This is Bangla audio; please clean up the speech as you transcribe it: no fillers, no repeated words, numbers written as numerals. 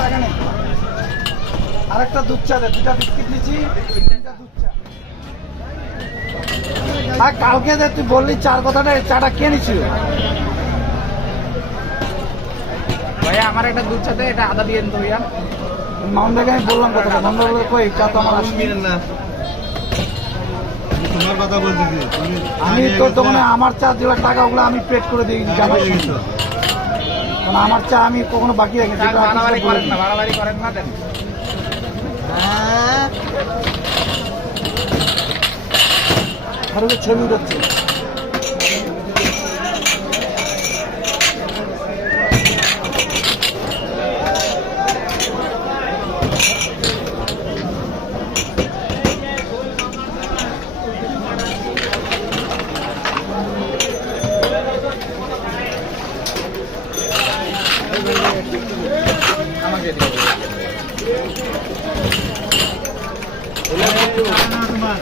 টাকা নেই। আরেকটা দুধ চা দে, 2টা বিস্কিট নিচ্ছি, 3টা দুধ চা। আর কালকে যে তুই বললি চার কথাটা, চাটা কে নিছিল? ভাইয়া আমার একটা দুধ চাতে এটা আদা দিয়েন তো ভাইয়া। মামদাকে আমি বললাম কথাটা, মামদা বলে কই চা তো আমার আসবে না। তোমার কথা বলতেছি, আমি তোর দোকানে আমার চা যেগুলো টাকা ওগুলো আমি পেড করে দিই জানাই। কারণ আমার চা আমি কখনো বাকি রাখি না। বাড়াবাড়ি করেন না, বাড়াবাড়ি করেন না দেন। আরো ছবি উঠাচ্ছে। আমাকে দিন। তোমার